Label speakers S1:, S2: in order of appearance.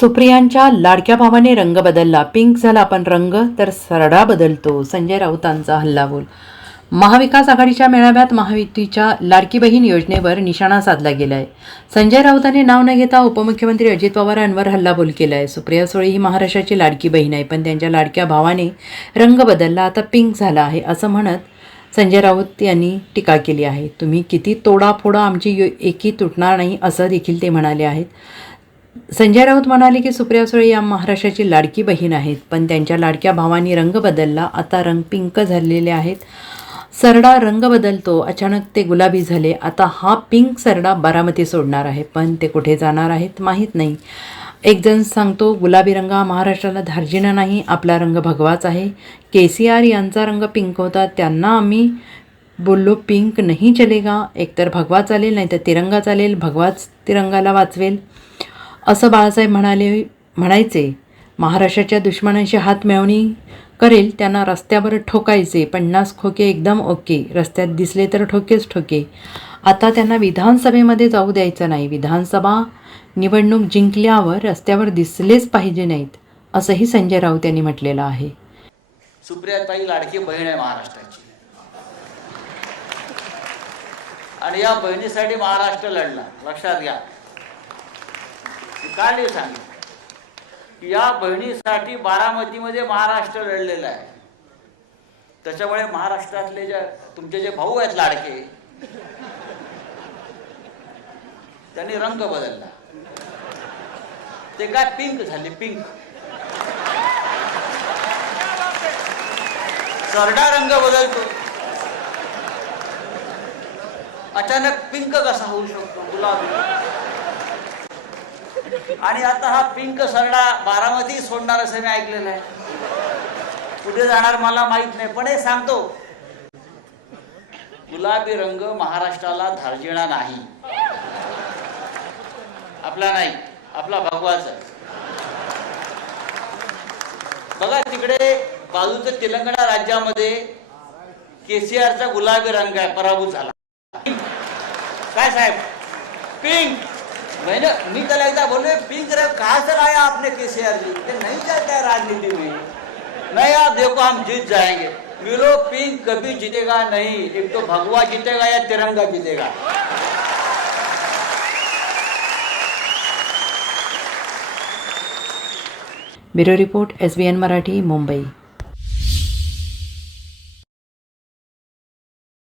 S1: सुप्रियांच्या लाडक्या भावाने रंग बदलला. पिंक झाला आपण रंग तर सरडा बदलतो. संजय राऊतांचा हल्लाबोल. महाविकास आघाडीच्या मेळाव्यात महायुतीच्या लाडकी बहीण योजनेवर निशाणा साधला गेला आहे संजय राऊतांनी नाव न घेता उपमुख्यमंत्री अजित पवारांवर हल्लाबोल केला आहे सुप्रिया सुळे ही महाराष्ट्राची लाडकी बहीण आहे पण त्यांच्या लाडक्या भावाने रंग बदलला. आता पिंक झाला आहे असं म्हणत संजय राऊत यांनी टीका केली आहे. तुम्ही किती तोडाफोडा आमची यो एकी तुटणार नाही असं देखील ते म्हणाले आहेत. संजय राऊत म्हणाले की सुप्रिया सुळे या महाराष्ट्राची लाडकी बहीण आहेत पण त्यांच्या लाडक्या भावांनी रंग बदलला. आता रंग पिंक झालेले आहेत. सरडा रंग बदलतो. अचानक ते गुलाबी झाले. आता हा पिंक सरडा बारामती सोडणार आहे पण ते कुठे जाणार आहेत माहीत नाही. एकजण सांगतो गुलाबी रंग हा महाराष्ट्राला धार्जिणा नाही आपला रंग भगवाच आहे. के सी आर यांचा रंग पिंक होता. त्यांना आम्ही बोललो पिंक नाही चलेगा. एकतर भगवा चालेल नाही तर तिरंगा चालेल. भगवाच तिरंगाला वाचवेल. असं बाळासाहेब म्हणाले म्हणायचे महाराष्ट्राच्या दुश्मनांशी हात मिळवणी करेल त्यांना रस्त्यावर ठोकायचे पन्नास खोके एकदम ओके रस्त्यात दिसले तर ठोकेच ठोके. आता त्यांना विधानसभेमध्ये जाऊ द्यायचं नाही. विधानसभा निवडणूक जिंकल्यावर रस्त्यावर दिसलेच पाहिजे नाहीत असंही संजय राऊत यांनी म्हटलेलं आहे.
S2: सुप्रियाताई लाडकी बहीण आहे महाराष्ट्राची. आणि या बहिणीसाठी महाराष्ट्र लढला लक्षात घ्या. का नाही सांग? सांगितलं या बहिणीसाठी बारामतीमध्ये महाराष्ट्र लढलेला आहे. त्याच्यामुळे महाराष्ट्रातले जे तुमचे जे भाऊ आहेत लाडके त्यांनी रंग बदलला. ते काय पिंक झाले पिंक सरडा रंग बदलतो. अचानक पिंक कसा होऊ शकतो? गुलाब. आणि आता हा पिंक सरडा बारामती सोडणार असं मी ऐकलेलं आहे. कुठे जाणार मला माहीत नाही पण हे सांगतो. गुलाबी रंग महाराष्ट्राला धार्जिणा नाही. आपला नाही आपला भगवाचा बघा तिकडे बाजूचं तेलंगणा राज्यामध्ये केसीआरचा गुलाबी रंग आहे पराभूत झाला. काय साहेब? पिंक. मैंने मी त्याला एकदा बोलले पिंक रंग कहा से लाया आपने केसीआर जी? नहीं चलता है राजनीति में। नहीं आप देखो, हम जीत जाएँगे। मिलो, पिंक कभी जीतेगा नहीं, एक तो भगवा जीतेगा या तिरंगा जीतेगा।
S1: Bureau report S B N Marathi, Mumbai.